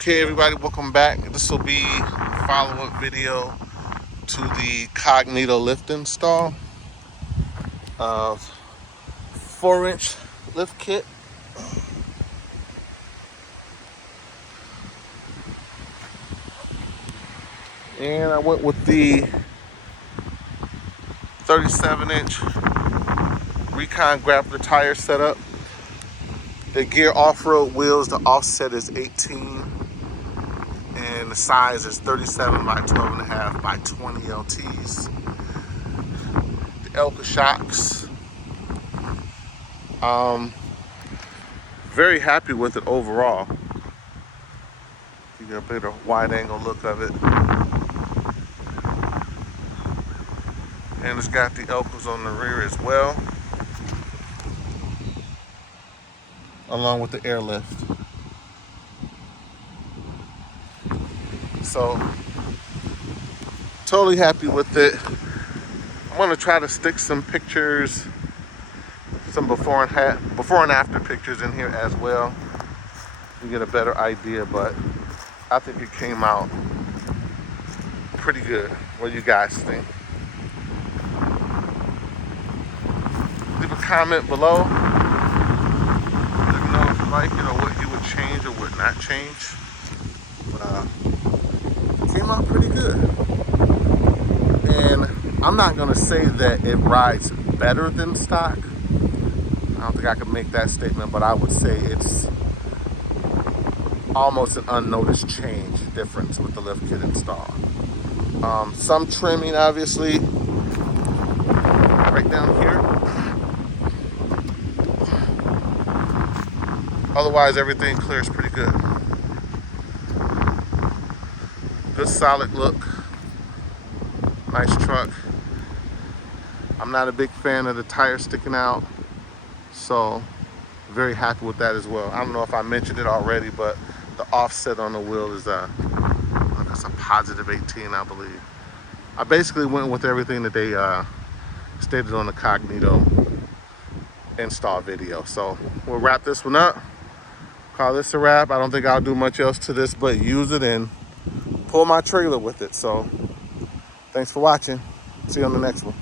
Okay, everybody, welcome back. This will be a follow-up video to the Cognito lift install of 4-inch lift kit. And I went with the 37-inch Recon grappler tire setup. The gear off-road wheels, the offset is 18. And the size is 37 by 12.5 by 20 LTs. The Elka shocks. Very happy with it overall. You get a better wide angle look of it. And it's got the Elkas on the rear as well, along with the airlift. So, totally happy with it. I'm gonna try to stick some pictures, some before and after pictures in here as well. You get a better idea, but I think it came out pretty good. What do you guys think? Leave a comment below. Let me know if you like it or what you would change or would not change. But came out pretty good. And I'm not gonna say that it rides better than stock. I don't think I can make that statement, but I would say it's almost an unnoticed difference with the lift kit install. Some trimming, obviously, right down here. Otherwise, everything clears pretty good. Good solid look. Nice truck. I'm not a big fan of the tire sticking out, so very happy with that as well. I don't know if I mentioned it already, but the offset on the wheel is it's a positive 18, I believe. I basically went with everything that they stated on the Cognito install video. So we'll wrap this one up. Call this a wrap. I don't think I'll do much else to this but use it and pull my trailer with it. So thanks for watching. See you on the next one.